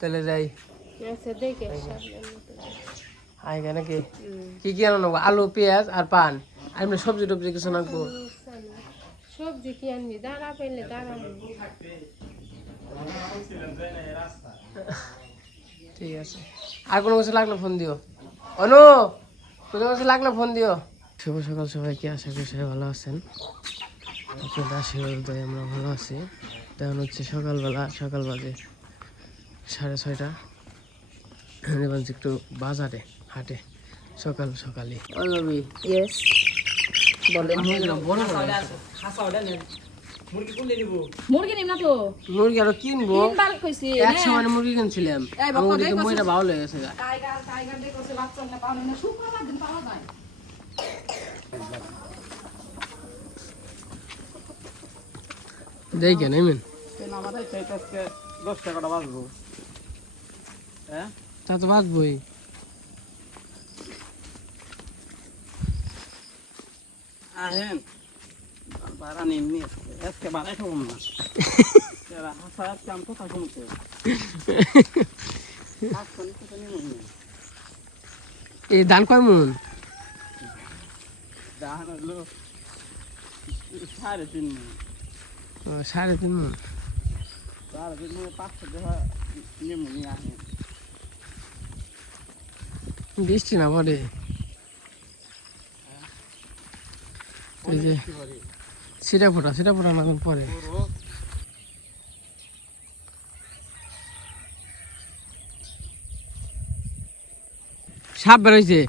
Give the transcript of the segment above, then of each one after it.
তাহলে যাই আচ্ছা দেখে এখানে কি কি কি আনো আলু পেঁয়াজ আর পান আর এমনি সবজি টবজি কিছু নাকবো সবজি কি আনবি দাঁড়া পেলে দাঁড়া ঠিক আছে আর কোনো কিছু লাগলে ফোন দিও অনু কোনো কিছু লাগলে ফোন দিও শুভ সকাল সবাইকে আশা করি সবাই ভালো আছেন আপনাদের আশীর্বাদ আমরা ভালো আছি তেমন হচ্ছে সকালবেলা সকাল বাজে 6:30 একটু বাজারে হাটে সকালে ইয়েস বলে মুরগি নিম না তো মুরগি আরো কিনবো তিনবার কইছি এক সময় মুরগি কিনছিলাম মুরগি তো মইরা ভালো হয়ে গেছে টাইগার দেখছে বাচ্চা না পাওয়া না শুক্রবার দিন পাওয়া যায় দেই কেন এমন আমাদের চাইতে আজকে 10 টাকাটা বাঁচবো হ্যাঁ তা তো বাঁচবই আহেন বাড়া নিম্নি আজকে বাড়াই খাবো না হাসা আজকে আমি কথা শুনতে এই ধান কয় মন ধান হলো 3.5 মন 3.5 মন 3.5 মনে 500 টাকা নিম্নি আহেন বৃষ্টি না পড়ে এই যে সিটা ফোটা না পরে সাপ বেরোইছে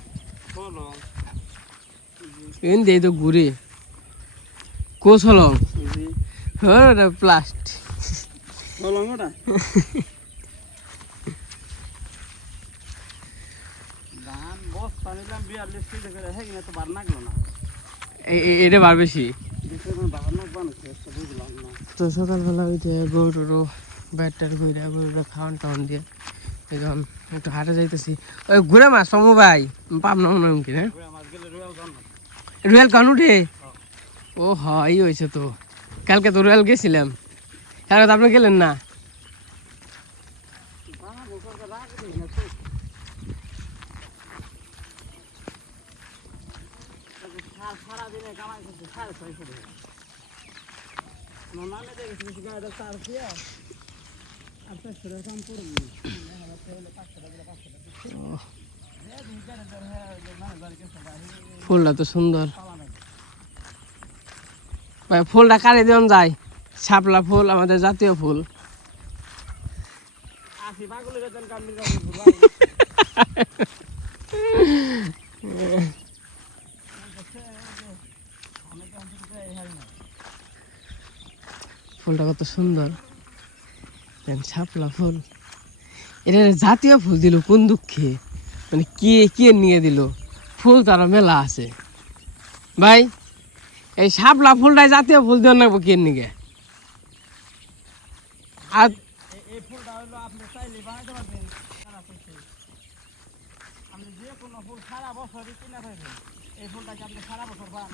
এনে তো ঘুরে কোষ হল প্লাস্ট ধান বস্তা নিলাম 42 টাকা করে হ্যাঁ কিনা তো বার নাগলো না এটা বার বেশি বার নাগবা না বুঝলাম না তো সকালবেলা ওই যে গরুরও ব্যাটটার ঘুরে গরুরা খাওয়ান দিয়ে এখন একটু হাটে যাইতেছি ওই ঘুরে মাছ সমু ভাই পাব না মনে হয় কিনা রুয়েল কান উঠে ও হয় হয়েছে তো কালকে তো রুয়েল গেছিলাম হ্যাঁ আপনি গেলেন না সারাদিনে কামাই করছে 650 টাকা নামে দেখেছি কিছু গায়ে সার দিয়ে আপনার ছেলে কাম করুন ফুলটা তো সুন্দর ভাই ফুলটা কাটে দেওয়া যায় শাপলা ফুল আমাদের জাতীয় ফুল ফুলটা কত সুন্দর শাপলা ফুল এটা জাতীয় ফুল দিল কোন দুঃখে মানে কে নিয়ে দিল ফুল তারা মেলা আছে ভাই এই শাপলা ফুলটাই জাতীয় ফুল দেওয়ার লাগবো কে নিগে আর এই ফুলটা হলো আপনি চাইলে বানাইতে পারবেন আপনি যে কোনো ফুল সারা বছরই কিনে থাকবেন এই ফুলটা কি আপনি সারা বছর পান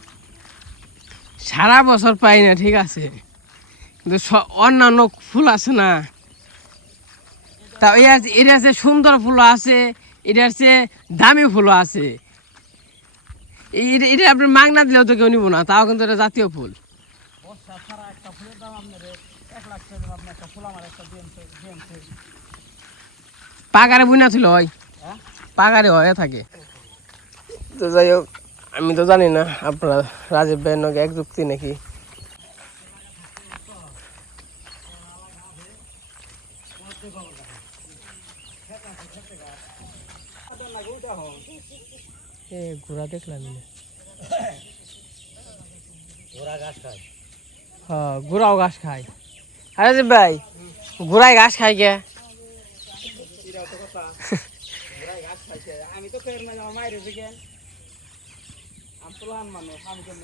সারা বছর পাই না ঠিক আছে কিন্তু অন্যান্য ফুল আছে না তা এটা আছে সুন্দর ফুল আছে এটা আছে দামি ফুল আছে এটা আপনি মাগনা দিলেও তো কেউ নিব না তাও কিন্তু এটা জাতীয় ফুল বর্ষা ছাড়া একটা ফুলের দাম আপনার 1 লাখ টাকা আপনি একটা ফুল আমার একটা দিয়েছে পাগারে বুনা ছিল হয় পাগারে হয়ে থাকে তো যাই হোক আমি তো জানি না আপনার রাজীব ভাইয়ের নগে এক যুক্তি নাকি ঘোড়া দেখলাম ঘোড়া ঘাস খায় হ্যাঁ ঘোড়াও ঘাস খায় আরে যে ভাই ঘোড়ায় ঘাস খায় কে আমি তো পের না মাইরে দিকে আমি তো লান মানুষ আমি কেন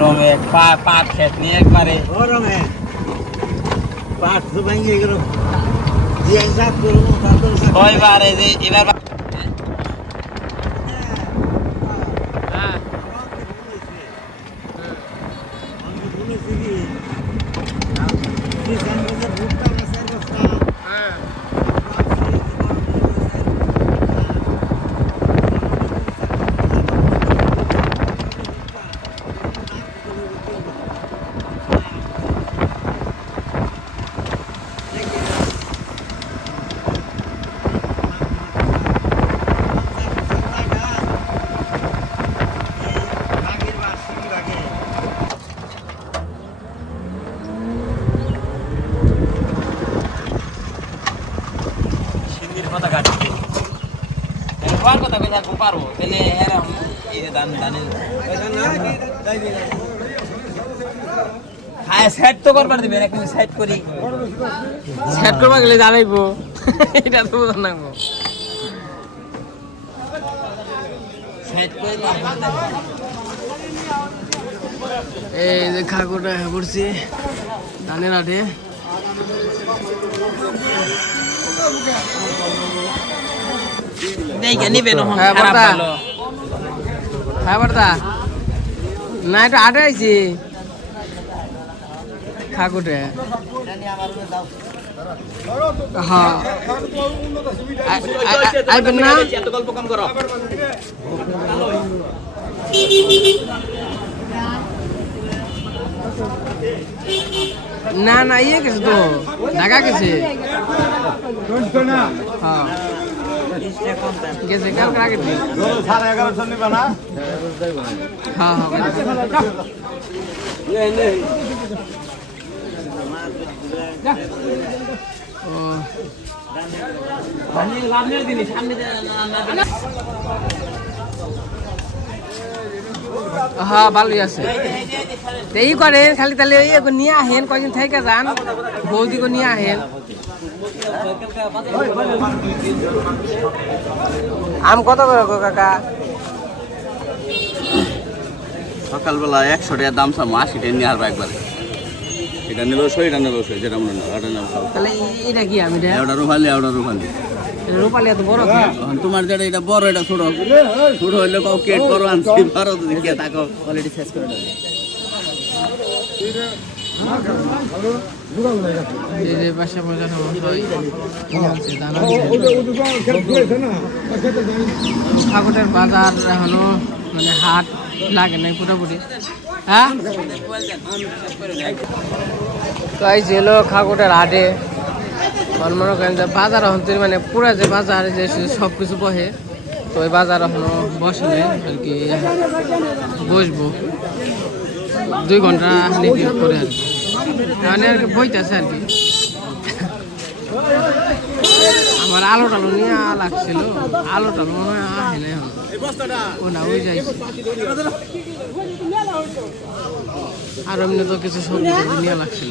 রমে পাট খেত নিয়ে একবারে ও রমে পাট তো ভাঙিয়ে গেল দিয়ে সাত করবো কয়বারে যে এবার কথা কই থাকবো পারবো তাহলে এরকম এই যে দান দানে হ্যাঁ সেট তো করবার দিবেন এক মিনিট সেট করি সেট করবা গেলে জানাইবো এটা তো জানাবো সেট করে এই যে খাকুটা পড়ছি ধানের আটে দেখে নিবেন হ্যাঁ খারাপ বড়দা ভালো হ্যাঁ বড়দা না একটু আটে আইছি খাকুটে হ্যাঁ আইবেন না এত গল্প কম করো না না ইয়ে গেছে তো ঢাকা গেছে হ্যাঁ গেছে কালকে আগের দিন 11:30 নিবা না হ্যাঁ লাভের দিনই সামনে হ্যাঁ ভালোই আছে এই করেন খালি তাহলে ওই নিয়ে আহেন কয়দিন থেকে যান বৌদিকে নিয়ে আহেন আম কত করে গো কাকা সকালবেলা 100 টাকা দাম চাম 80 টাকা নিয়ে আসবো একবারে এটা নিল 100 এটা নিল 100 যেটা মনে হয় ওটা নাও তাহলে এটা কি আমি ওটা রুফালি রূপালি এত বড় এখন তোমার যেটা এটা বড় এটা ছোট ছোট হইলে কাউ কেট বড় আনছি বড় দিকে তাকো কোয়ালিটি শেষ করে দেবে এই যে পাশে বাজার খাগটের বাজার এখনো মানে হাট লাগে নাই পুরোপুরি হ্যাঁ তো এই ছিল খাগটের হাটে মনে করেন যে বাজার এখন মানে পুরা যে বাজার যে সব কিছু বসে তো ওই বাজার এখনো বসে নেই আর কি বসবো 2 ঘন্টা করে আর কি মানে আর কি বইতেছে আর কি আমার আলো টালো নিয়ে লাগছিল আলো টালো মনে হয় আহে না এখন ও না ওই যাইছে আর এমনি তো কিছু সবজি নিয়ে লাগছিল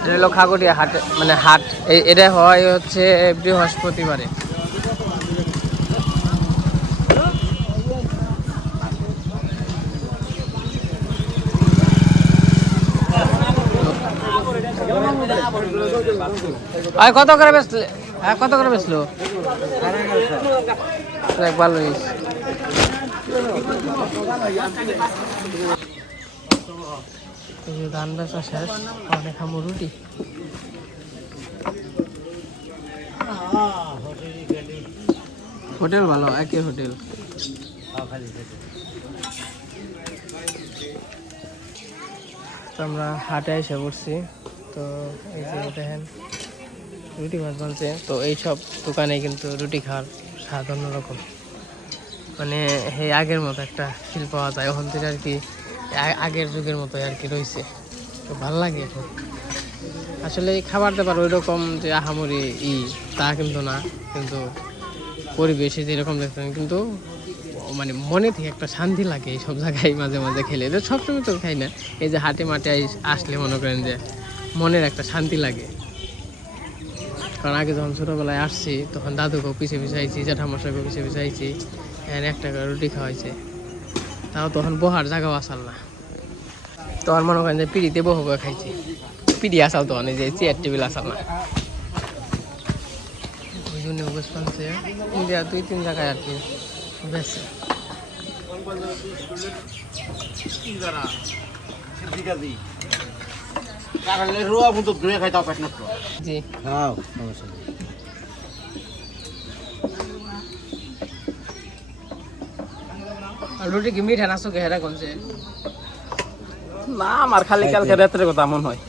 এটা হলো খাগড়িয়া হাট মানে হাট এটা হয় হচ্ছে বৃহস্পতিবারে কত করে বেচলে কত করে বেচলো ভালো ধান বেচা শেষ অনেক খামো রুটি হোটেল ভালো একই হোটেল আমরা হাটে এসে পড়ছি তো এই যে দেখেন রুটি মাছ বলছে তো এইসব দোকানে কিন্তু রুটি খাওয়ার স্বাদ অন্যরকম মানে এই আগের মতো একটা ফিল পাওয়া যায় ওখান থেকে আর কি আগের যুগের মতো আর কি রয়েছে তো ভালো লাগে এখন আসলে খাবার দাবার ওই রকম যে আহামরি তা কিন্তু না কিন্তু পরিবেশে যেরকম দেখতেন কিন্তু মানে মনে থেকে একটা শান্তি লাগে এইসব জায়গায় মাঝে মাঝে খেলে এটা সবসময় তো খাই না এই যে হাটে মাঠে আসলে মনে করেন যে মনের একটা শান্তি লাগে কারণ আগে যখন ছোটোবেলায় আসছি তখন দাদুকেও পিছিয়ে পিছাইছি জ্যাঠামশাইকেও পিছিয়ে পিছাইছি এখানে একটা করে রুটি খাওয়াইছে তাও তখন বহার জায়গাও আসাল না তখন মনে করেন যে পিড়িতে বহু বয়ে খাইছি পিড়ি আসাল তখন এই যে চেয়ার টেবিল আসাল না ওই জন্য বুঝ পাচ্ছে ইন্ডিয়া 2-3 জায়গায় আর কি বেশি জি রুটি কি মিঠা নাচো কে হেরা কোনছে না আমার খালি কালকে রাতের কথা মন হয়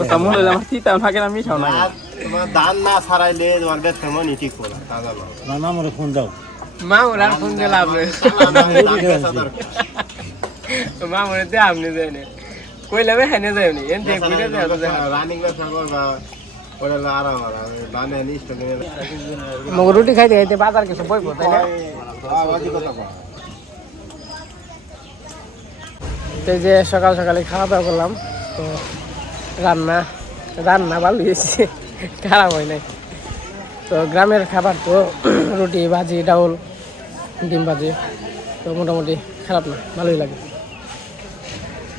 কথা মন হইলে আমার তিতা থাকে না মিঠাও না তোমার ধান না ছাড়াইলে তোমার ব্যবসা মনি ঠিক করে না না আমার ফোন দাও মা ওরা ফোন দিলাম মা মনে তে আপনি দেনে কইলাবে হেনে যায়নি এন দেখ বুঝে যায় তো রানিং ব্যবসা করবা মগ রুটি খাইতে খাইতে বাজার কিছু বইব তাই না তো এই যে সকাল সকালে খাওয়া দাওয়া করলাম তো রান্না রান্না ভালো হয়েছে খারাপ হয় নাই তো গ্রামের খাবার তো রুটি ভাজি ডাউল ডিম ভাজি তো মোটামুটি খারাপ না ভালোই লাগে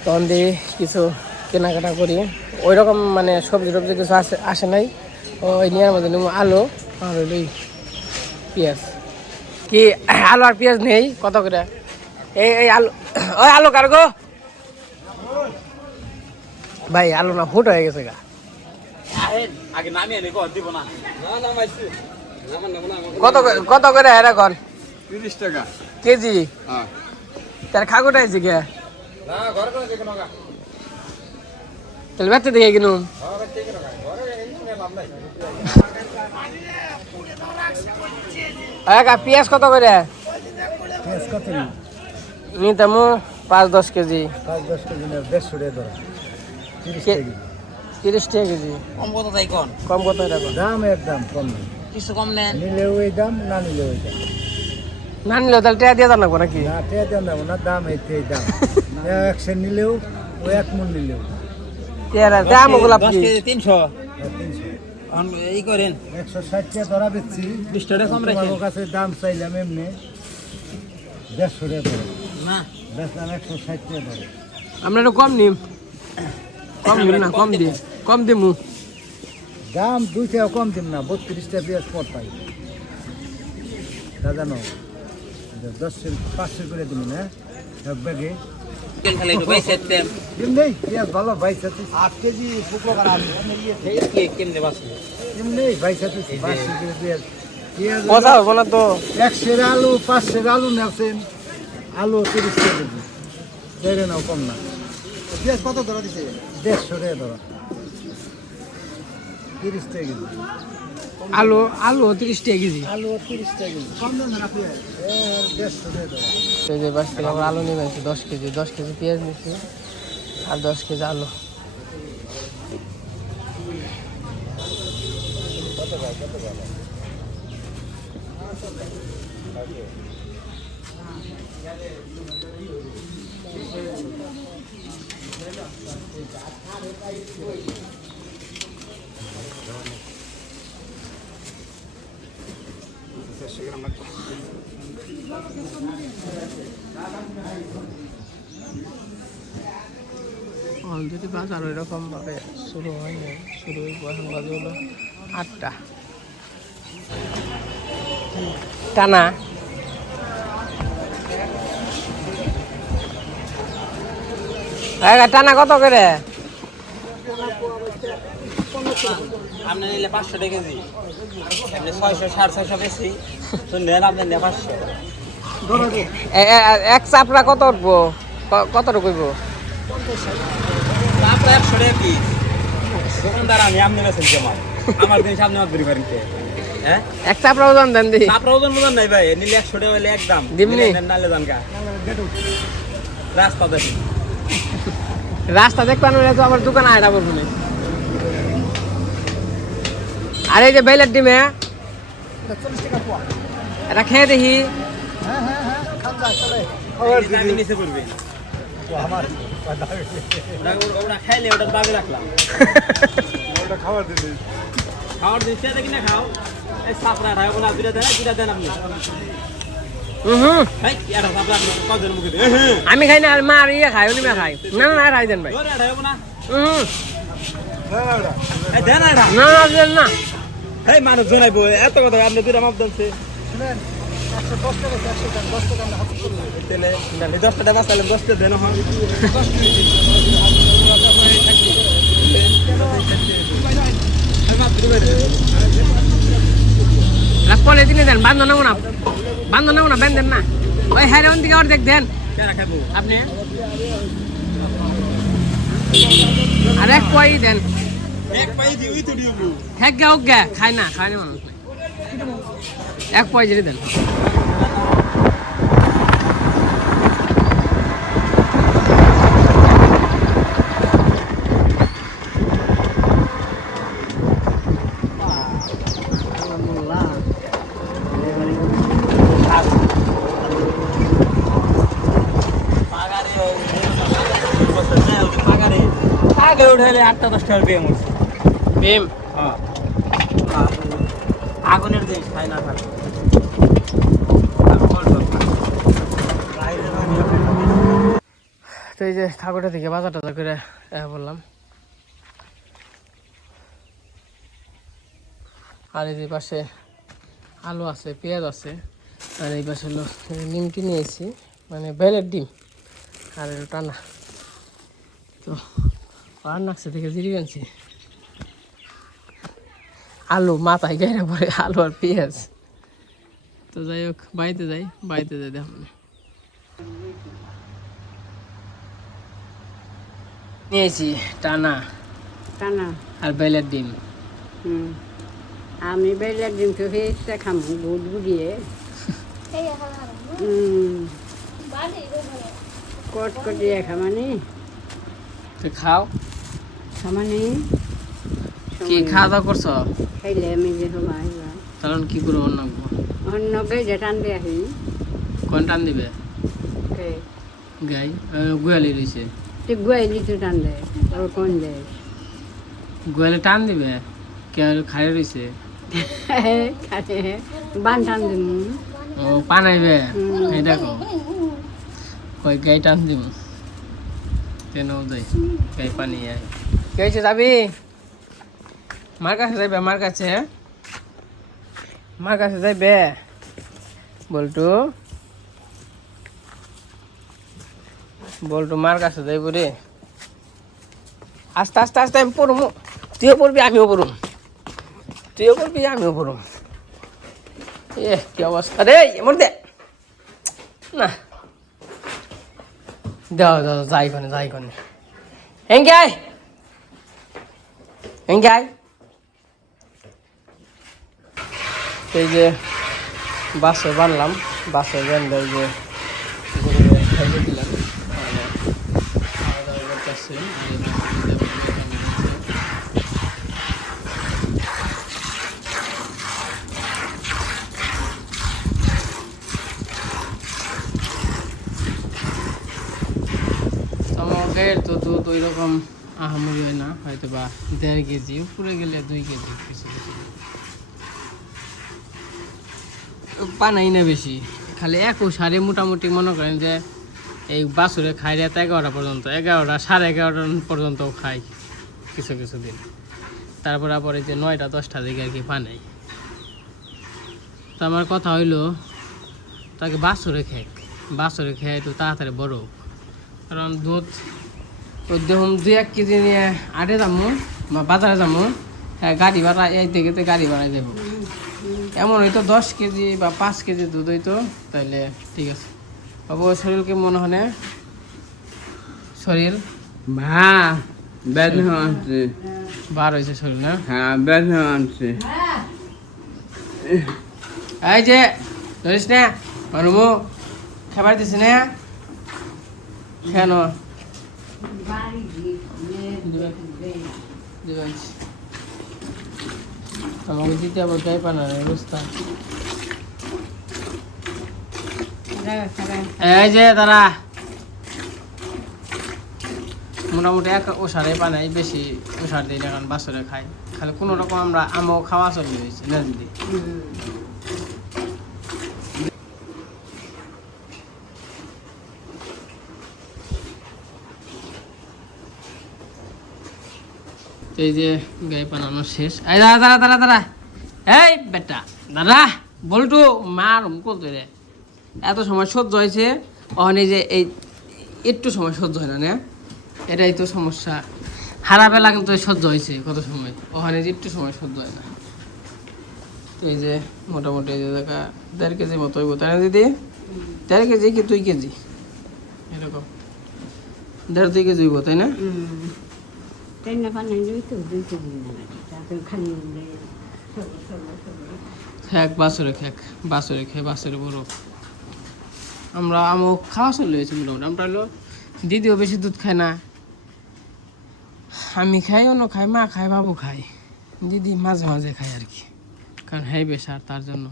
তখন দিয়ে কিছু কেনাকাটা করি ওই রকম মানে সবজি টবজি কিছু আসে নাই ওই নিয়ে মধ্যে নেব আলু আর ওই পেঁয়াজ কি আলু আর পেঁয়াজ নেই কত করে এই আলু ওই আলু কার গো ভাই আলু না ফুট হয়ে গেছে গা আগে নামিয়ে নে কর দিব না নামাইছি কত করে এরা কন 30 টাকা কেজি হ্যাঁ তার খাগোটা আছে কে না ঘর করে দেখো না তাহলে বেচতে দেখে কিনু পেঁয়াজ কত করে নিতামু 5-10 কেজি 5-10 কেজি না 150 টাকা ধরা 30 টাকা কেজি কম কত তাই কোন কম কত এটা দাম একদম কম না কিছু কম নেন নিলে ওই দাম না নিলে ওই দাম না নিলেও তাহলে টাকা দিয়ে জানাবো নাকি না টেয়া দেন দাম না দাম এই দাম 100 নিলেও ওই 1 মণ নিলেও দাম গোলাপ 10 কেজি 300 300 এই করেন 160 টাকা ধরা বেচছি 20 টাকা কম রাখেন তোমার কাছে দাম চাইলাম এমনি 150 টাকা ধরে না বেচলাম 160 টাকা ধরে আমরা একটু কম নিম কম দিন না কম দিমু দাম 2 টাকা কম দিন না 32 টাকা পেঁয়াজ পট পাই দাদা নো 500 করে দিন না এক ব্যাগে তেল খালি একটু বাইসে তেল দিন নেই পেঁয়াজ ভালো 8 কেজি শুকনো করা কি কেমনে বাসে এমনি 500 করে পেঁয়াজ পেঁয়াজ কথা হবে না তো 100 আলু 500 আলু নেছেন আলু 30 টাকা কেজি দেরে নাও কম না পেঁয়াজ কত ধরা দিছে 150 টাকা ধরা 30 টাকা কেজি আলু 30 টাকা কেজি আলু 30 টাকা কেজি কম দাম না পেঁয়াজ 150 টাকা ধরা এই যে বাস থেকে আমরা আলু নিয়ে আসছি 10 কেজি পেঁয়াজ নিচ্ছি আর 10 কেজি আলু অলরেডি বাজার ওই রকম ভাবে শুরু হয়নি শুরু এখন বাজে হলো 8টা টানা টানা কত করে আপনি নিলে 500 টাকা কেজি আপনি 600 650 বেশি তো নেন আপনি নে 500 এক চাপড়া কত উঠবো কত কইব আপনার 100 টাকা কি দোকানদার আমি আপনি বেছেন জমা আমার দিন সামনে মাছ ধরি পারেন হ্যাঁ এক চাপড়া ওজন দেন দি আপনার ওজন মতন নাই ভাই নিলে 100 টাকা হলে একদম দিমনি নালে দান কা রাস্তা দেখ রাস্তা দেখবেন তো আমার দোকান আয়টা বলবো না আর এই যে বেলের ডিমে 40 টাকা পোয়া এটা খেয়ে দেখি হ্যাঁ খান যায় চলে আমি নিচে পড়বে আমার ওটা খাইলে ওটা দাবি রাখলাম ওটা খাবার দিতে খাওয়ার দিচ্ছে দেখি না খাও এই সাপড়া রায় বলা দুটা দেন আপনি ভাই এটা সাপড়া কজন মুখে দে আমি খাই না আর মা আর ইয়ে খাই উনি মা খাই না না খাই দেন ভাই ওরে এটা হবে না না এই দেন এটা না না দেন না এই মানুষ জনাইবো এত কথা আপনি দুটা মাপ দেনছে শুনেন 110 টাকা 110 টাকা আমরা হাতে করে তেলে এই 10 টাকা মাছ তাহলে 10 টাকা দেন হয় রাখলে দিনে দেন বান্ধ নেবো না বেন দেন না ওই হ্যাঁ ওন দিকে অর্ধেক দেন কেরা খাবো আপনি আর এক পয়ই দেন এক পাই দিই তো দিও ঠেক গে হোক গে খায় না মানুষ এক পয় যদি দেন 7টা 10 টাকার বিয়ে মরছে বেম হ্যাঁ আগুনের জিনিস খাই না থাকে তো এই যে ঠাকুরটা থেকে বাজার টাজার করে বললাম। আর এই যে পাশে আলু আছে, পেঁয়াজ আছে, আর এই পাশে হলো নিমকি নিয়েছি, মানে বেলের ডিম আর একটু টানা। তো আর নাকছে থেকে জিরি আনছি আলু মাথায় গাইরা পরে, আলু আর পেঁয়াজ। তো যাই হোক বাড়িতে যাই দেখো নিয়েছি টানা টানা আর বেলের ডিম। আমি বেলার ডিম তো হয়েছে খামো গুড় গুড়িয়ে কটকটিয়ে খামানি তো খাও, খামানি কি খাওয়া দাওয়া করছো? খাইলে আমি যে সবাই তাহলে কি করে অন্য অন্য বেজে টানবে আহি কোন টান দিবে? গাই গুয়ালি রয়েছে, তুই গুয়াইলি তো টানলে ওর কোন দেশ গুয়ালি টান দিবে কে খাই রয়েছে বান টান দিব ও পানাইবে এই দেখো কই গাই টান দিব কেন যাই গাই পানি আয় কে হয়েছে যাবি মার কাছে যাইবে? মার কাছে যাইবে বল্টু মার কাছে যাইব রে। আস্তে আস্তে আস্তে আমি পড়ব, তুইও পড়বি আমিও পড়ব, এ কি অবস্থা রে এমন দে না, দাও যাই কনে হেঙ্গে আয় এই যে বাসে বানলাম, বাসে বেঁধে এই যে গরুকে খাইতে দিলাম। খাওয়া দাওয়া করতেছে আমাদের তো দুধ ওই রকম আহামরি হয় না, হয়তো বা 1.5 কেজি, উপরে গেলে 2 কেজি কিছু পানাই না বেশি, খালি 21 সারে মোটামুটি মনে করেন যে এই বাছুরে খাই রাত 11টা পর্যন্ত, 11টা 11:30 পর্যন্ত খাই কিছু দিন, তারপর আবার এই যে 9টা 10টা দিকে আর কি পানাই। তো আমার কথা হইলো তাকে বাছুরে খেয়ে একটু তাড়াতাড়ি বড় হোক, কারণ দুধ দেখুন 2-1 কেজি নিয়ে আটে যাবো বা বাজারে যাবো, গাড়ি ভাড়া এই থেকে গাড়ি ভাড়ায় যাবো। এমন হয়তো 10 কেজি বা 5 কেজি দুধ হইতো তাইলে ঠিক আছে। বাবু শরীরকে মনে হয় শরীর বার হয়েছে শরীর না? হ্যাঁ বেদনা আনছে এই যে ধরিস না মানুমো খাবার দিস না কেন আমাকে দিতে আবার গাই পানার অবস্থা। এই যে তারা মোটামুটি 1 ওষারে পানাই, বেশি ওষার দিই না, কারণ বাছরে খাই, খালি কোনো রকম আমরা আমও খাওয়া চলে হয়েছে না দিদি। এই যে গাই পানানো শেষ। এই দাঁড়া এই বেটা দাদা বলটু মার মুকুল রে, এত সময় সহ্য হয়েছে, ওখানে যে এই একটু সময় সহ্য হয় না, এটাই তো সমস্যা। হারা বেলা কিন্তু সহ্য হয়েছে কত সময়, ওখানে যে একটু সময় সহ্য হয় না। তো এই যে মোটামুটি এই যে দেখা 1.5 কেজি মতো হইব, তাই না দিদি? 1.5 কেজি কি 2 কেজি এরকম 1.5-2 কেজি হইব, তাই না? বাছরে বাছরে বড় আমরা আমও খাওয়া চলে হয়েছে মোটামুটি। আমরা হলো দিদিও বেশি দুধ খায় না, আমি খাই, অন্য খাই, মা খায়, বাবু খায়, দিদি মাঝে মাঝে খায় আর কি, কারণ হাই প্রেশার, তার জন্য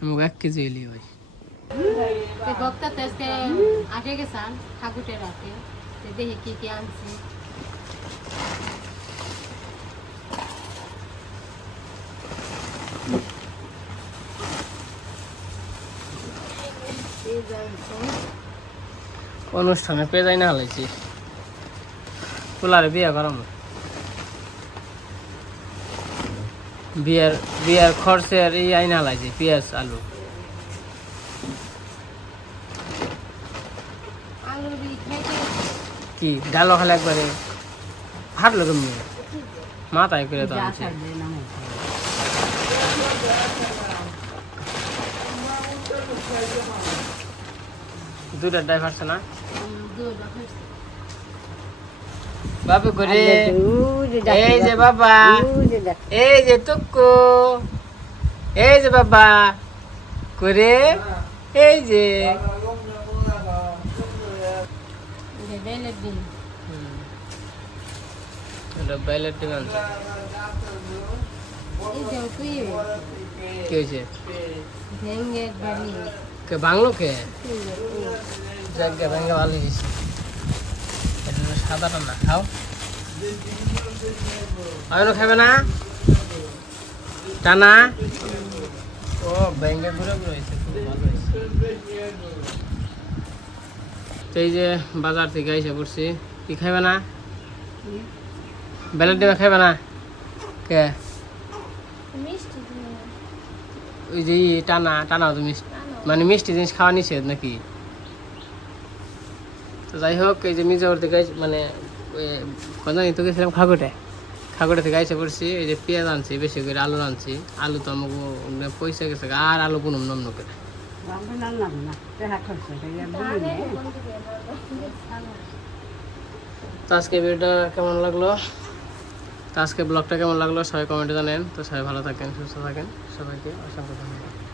আমাকে 1 কেজি এলি হয়। ভক্ত আগে গেছান ঠাকুরের রাতে দেখি কি কি আনছি অনুষ্ঠানে পেঁয়াজ না হালাইছি পোলারে বিয়া করাম বিয়ার খরচের এই আইনা হালাইছি পেঁয়াজ আলু আলুর বীজ খাইতে কি ডালও খালে একবারে হাঁটলো তুমি মাথায় করে তো আনছে দুইটা ড্রাইভার আছে না বাবু করে এই যে বাবা এই যে টুকু এই যে বাবা করে এই যে বেলের ডিম বাইলের ডিম আনছে এই যে তুই কি হয়েছে ভেঙে বাড়ি কে বাংলো কে জায়গা ভেঙে ভালো হয়েছে এটা হলো সাদা টান্না খাও আমিও খাবে না টানা ও ব্যাঙ্গে ঘুরে ঘুরে হয়েছে খুব ভালো হয়েছে তো এই যে বাজার থেকে এসে পড়ছি কি খাবে না বেলের ডিমে খাবে না কে মিষ্টি ওই যে টানা টানা তো মিষ্টি মানে মিষ্টি জিনিস খাওয়া নিষেধ নাকি তো যাই হোক এই যে মির্জাপুর থেকে মানে জানি তো গেছিলাম খাগড়ে থেকে এসে পড়ছি এই যে পেঁয়াজ আনছি বেশি করে আলু আনছি আলু তো আমাকে পয়সা গেছে আর আলু কোনো নমন করে তো আজকে ভিডিওটা কেমন লাগলো তো আজকে ব্লগটা কেমন লাগলো সবাই কমেন্টে জানেন তো সবাই ভালো থাকেন সুস্থ থাকেন সবাইকে অসংখ্য ধন্যবাদ